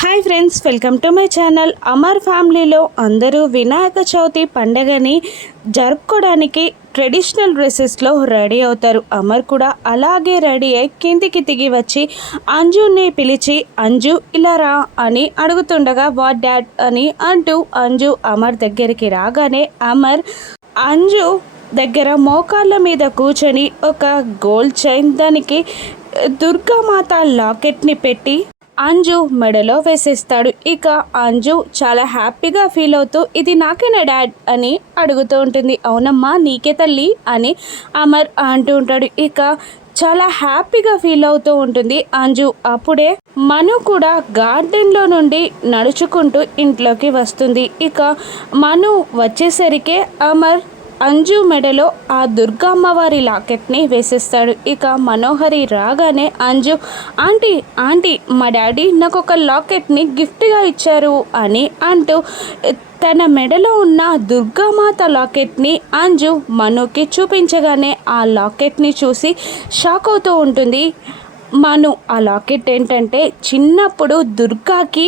Hi friends welcome to my channel. Amar ఫ్యామిలీలో అందరూ వినాయక చవితి పండగని జరుపుకోవడానికి ట్రెడిషనల్ డ్రెస్సెస్లో రెడీ అవుతారు. అమర్ కూడా అలాగే రెడీ అయి కిందికి దిగి వచ్చి అంజుని పిలిచి అంజు ఇలా రా అని అడుగుతుండగా వాట్ డాడ్ అని అంటూ అంజు అమర్ దగ్గరికి రాగానే అమర్ అంజు దగ్గర మోకాళ్ళ మీద కూర్చొని ఒక గోల్డ్ చైన్ దానికి దుర్గామాత లాకెట్ని పెట్టి అంజు మెడలో వేసేస్తాడు. ఇక అంజు చాలా హ్యాపీగా ఫీల్ అవుతూ ఇది నాకేనా డాడ్? అని అడుగుతూ ఉంటుంది. అవునమ్మా నీకే తల్లి అని అమర్ అంటూ ఉంటాడు. ఇక చాలా హ్యాపీగా ఫీల్ అవుతూ ఉంటుంది అంజు. అప్పుడే మను కూడా గార్డెన్లో నుండి నడుచుకుంటూ ఇంట్లోకి వస్తుంది. ఇక మను వచ్చేసరికి అమర్ అంజు మెడలో ఆ దుర్గా అమ్మవారి లాకెట్ని వేసేస్తాడు. ఇక మనోహరి రాగానే అంజు ఆంటీ ఆంటీ మా డాడీ నాకు ఒక లాకెట్ని గిఫ్ట్గా ఇచ్చారు అని అంటూ తన మెడలో ఉన్న దుర్గామాత లాకెట్ని అంజు మనుకి చూపించగానే ఆ లాకెట్ని చూసి షాక్ అవుతూ ఉంటుంది. మను ఆ లాకెట్ ఏంటంటే చిన్నప్పుడు దుర్గాకి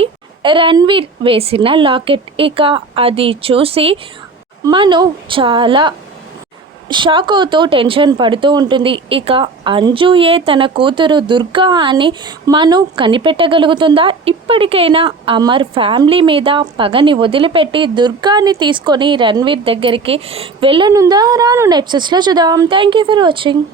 రణ్వీర్ వేసిన లాకెట్. ఇక అది చూసి మను చాలా షాక్ అవుతూ టెన్షన్ పడుతూ ఉంటుంది. ఇక అంజుయే తన కూతురు దుర్గా అని మను కనిపెట్టగలుగుతుందా? ఇప్పటికైనా అమర్ ఫ్యామిలీ మీద పగని వదిలిపెట్టి దుర్గాని తీసుకొని రణ్వీర్ దగ్గరికి వెళ్ళనుందా? రాను నెప్సెస్లో చూద్దాం. Thank you for watching.